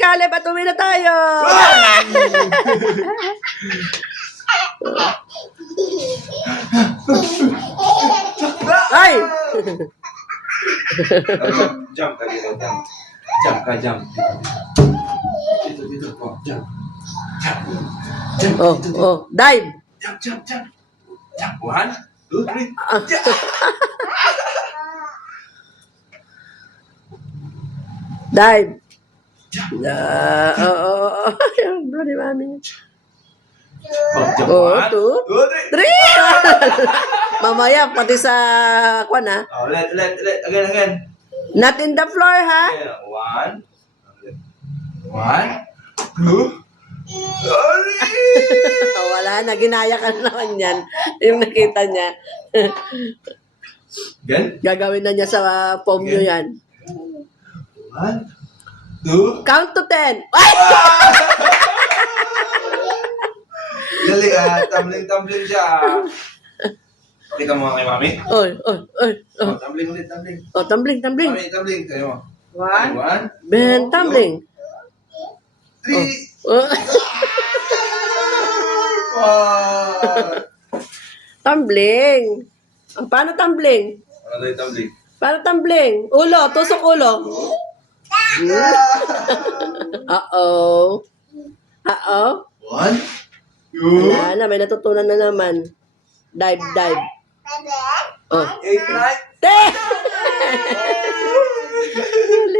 Caleb at uwi na tayo. Ay! Jump ka dito, jump. Jump ka, jump. Dito, dito, oh, jump. Jump. Jump, Oh, dito, dito. oh, dive. Jump, jump, jump. Jump, 1, 2, 3. Dive. Jump. Oo. Yung bloody mami. Oh, jump, Oh, 1, 2, 2, 3. 3. Mamaya, pati sa kwan ha. Oh, let, again. Not in the floor ha. Again, 1, 2, 3. Oh, wala na, ginaya ka na naman yan. Yung nakita niya. Again. Gagawin na niya sa phone niyo yan. 1, 2. Count to 10. Ay! Dali tumbling siya. Pakita mo nga kay mami. Oy. Oh, tumbling ulit, tumbling. Oh, tumbling. Mami, tumbling. Tayo mo. 1, Ben, tumbling. 3. Oh. Tumbling. Oh, paano tumbling? Ano tayo tumbling? Paano tumbling? Ulo, tusok ulo. Uh-oh. 1, 2, Wala na, may natutunan na naman. Dive. Oh. 8, 9. Te! Galing.